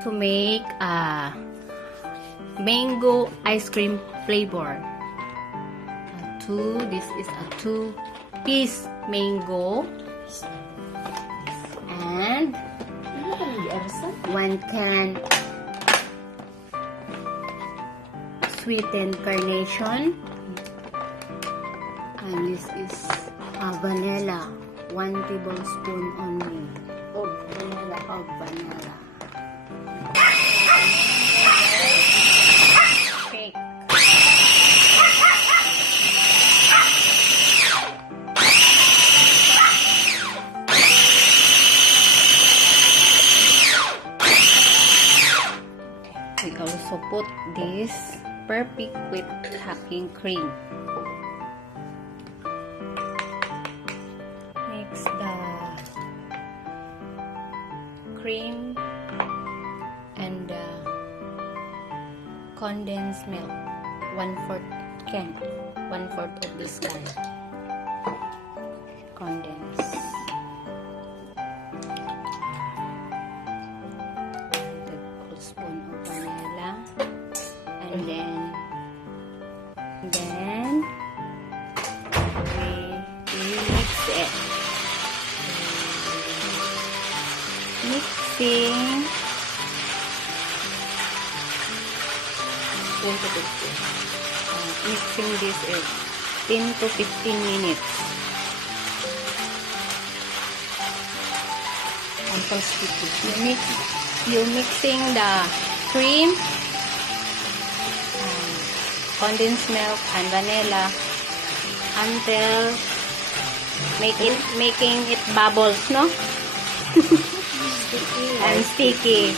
To make a mango ice cream flavor. This is a 2-piece mango and 1 can sweetened carnation, and this is vanilla, 1 tablespoon only of vanilla. Shake. We also put this perfect whipped packing cream. Mix the cream and the condensed milk, 1/4 can, 1/4 of this can. Condensed. Tablespoon of vanilla, and then we mix it. Mixing. Mixing this is 10 to 15 minutes. Until sticky. You're mixing the cream, condensed milk, and vanilla until making it bubbles, no? And sticky.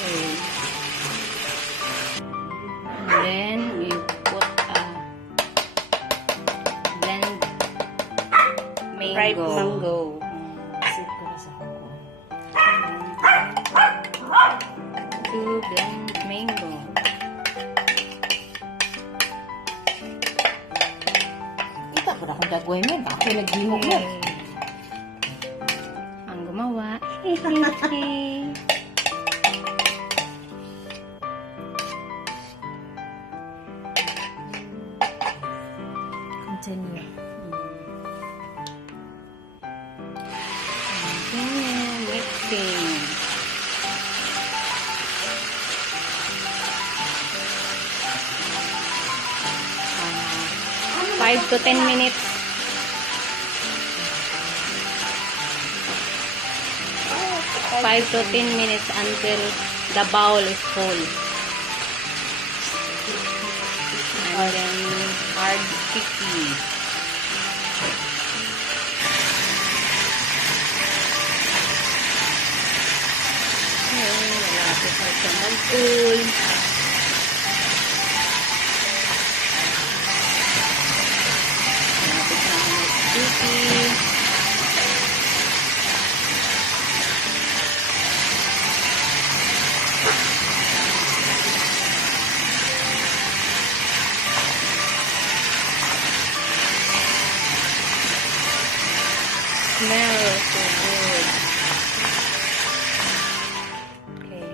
Okay. And then you put blend mango. Ripe mango. To blend mango. Ito ko na kung gagawin mo. Ako naghihok mo. Ang gumawa. Continue. Mixing. 5 to 10 minutes. 5 to 10 minutes until the bowl is full. And then hard sticky. Malapit na siya mag-cool. Malapit na mag-sticky. Smells so good. Okay.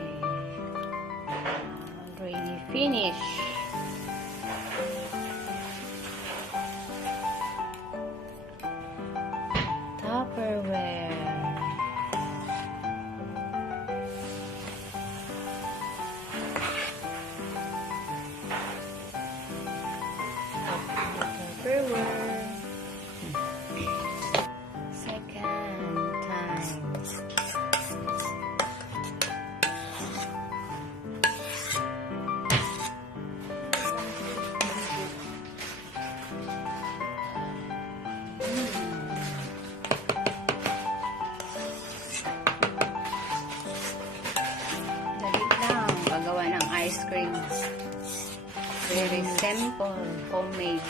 Already finished. Tupperware. Tupperware. Second time. Dali lang paggawa ng ice cream. Very simple, homemade.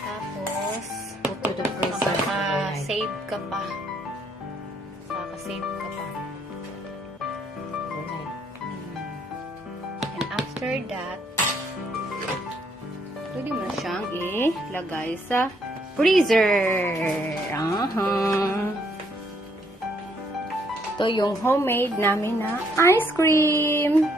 Tapos, Put to the freezer. makaka-save ka pa. Makaka-save ka pa. And after that, pwede mo siyang ilagay sa freezer. Ito yung homemade namin na ice cream.